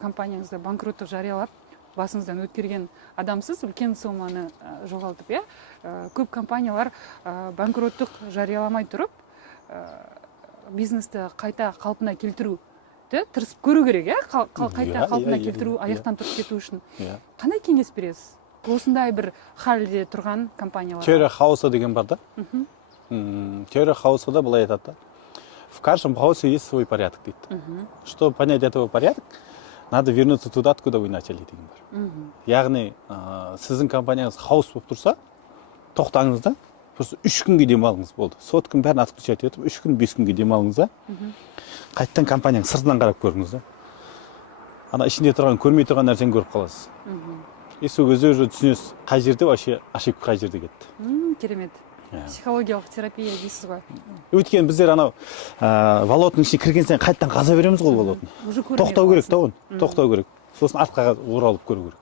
компанияңызда банкроттық жариялап басыңыздан өткерген адамсыз, үлкен соманы жоғалтып, иә? Көп компаниялар банкроттық жарияламай тұрып, бизнесті қайта қалпына келтіруді тырысып көру керек, иә? Қайта қалпына келтіру, аяқтан тұрып кету үшін. Қандай кеңес бересіз? Осындай бір халде тұрған компаниялар. Теория хаоса деген бар да? Теория хаоса да былай айтады. В каждом хаосе есть свой порядок дейді. Чтобы понять этого порядок, надо вернуться туда, откуда вы начали деген бар. Яғни, сіздің компанияңыз хаос болып тұрса, тоқтаңыз да, просто 3 күнге демалыңыз болды. Соткін бәрін отключать етіп, 3 күн, 5 күнге демалыңыз да. Қайттан компанияң сыртынан қарап көріңіз да. Ана ішінде тұрған, көрмей тұрған нәрсені көріп қаласыз. И сол кезде уже түсінесіз, қай жерде вообще ошибка қай жерде кетті. Керемет. Психологиялық терапия дейсіз ғой. Өйткені біздер анау волотның ішіне кірген сайын қайттан қаза береміз ғой волотны. Тоқтау керек та оны. Тоқтау керек. Сосын артқа оралып көру керек.